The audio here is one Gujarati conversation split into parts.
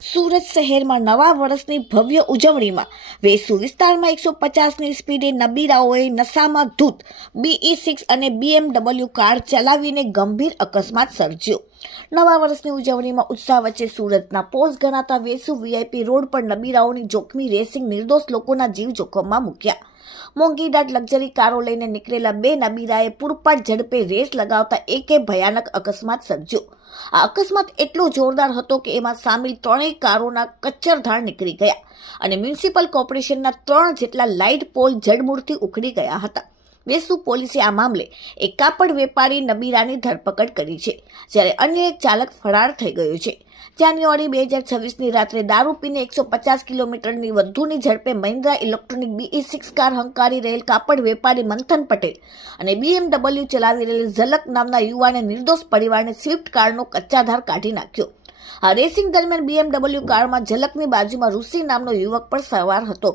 સુરત શહેરમાં નવા વર્ષની ભવ્ય ઉજવણીમાં વેસુ વિસ્તારમાં 150ની સ્પીડે નબીરાઓએ નશામાં ધૂત BE6 અને BMW કાર ચલાવીને ગંભીર અકસ્માત સર્જ્યો। નવા વર્ષની ઉજવણીમાં ઉત્સાહ વચ્ચે સુરતના પોસ્ટ ગણાતા વેસુ VIP રોડ પર નબીરાઓની જોખમી રેસિંગ નિર્દોષ લોકોના જીવ જોખમમાં મૂક્યા। મોંઘીદાટ લક્ઝરી કારો લઈને નીકળેલા બે નબીરાએ પૂરપાટ ઝડપે રેસ લગાવતા એકે ભયાનક અકસ્માત સર્જ્યો। આ અકસ્માત એટલો જોરદાર હતો કે એમાં સામેલ ત્રણેય કારોના કચ્ચરધાણ નીકળી ગયા અને મ્યુનિસિપલ કોર્પોરેશનના 3 જેટલા લાઇટ પોલ જડમૂળથી ઉખડી ગયા હતા। વેસુ પોલીસે આ મામલે એક કાપડ વેપારી નબીરાની ધરપકડ કરી છે, જ્યારે અન્ય એક ચાલક ફરાર થઈ ગયો છે। જાન્યુઆરી 2026ની રાત્રે દારૂ પીને 150 કિલોમીટરની વધુની ઝડપે મહિન્દ્રા ઇલેક્ટ્રોનિક BE6 કાર હંકારી રહેલ કાપડ વેપારી મંથન પટેલ અને BMW ચલાવી રહેલ ઝલક નામના યુવાને નિર્દોષ પરિવારને સ્વિફ્ટ કારનો કચ્ચાધાર કાઢી નાખ્યો। આ રેસિંગ દરમિયાન BMW કારમાં ઝલકની બાજુમાં ઋષિ નામનો યુવક પણ સવાર હતો।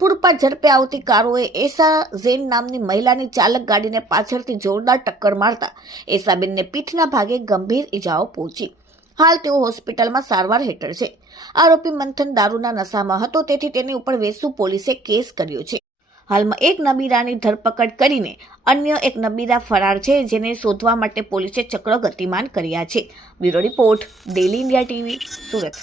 પૂરપાટ ઝડપે આવતી કારોએ એસા ઝેન નામની મહિલાની ચાલક ગાડીને પાછળથી જોરદાર ટક્કર મારતા એસાબેનને પીઠના ભાગે ગંભીર ઈજાઓ પહોંચી। હાલ તેઓ હોસ્પિટલમાં સારવાર હેઠળ છે। આરોપી મંથન દારૂના નશામાં હતો, તેથી તેની ઉપર વેસુ પોલીસે કેસ કર્યો છે। હાલમાં એક નબીરાની ધરપકડ કરીને અન્ય એક નબીરા ફરાર છે, જેને શોધવા માટે પોલીસે ચક્ર ગતિમાન કર્યા છે। Bureau report, daily India TV, Surat.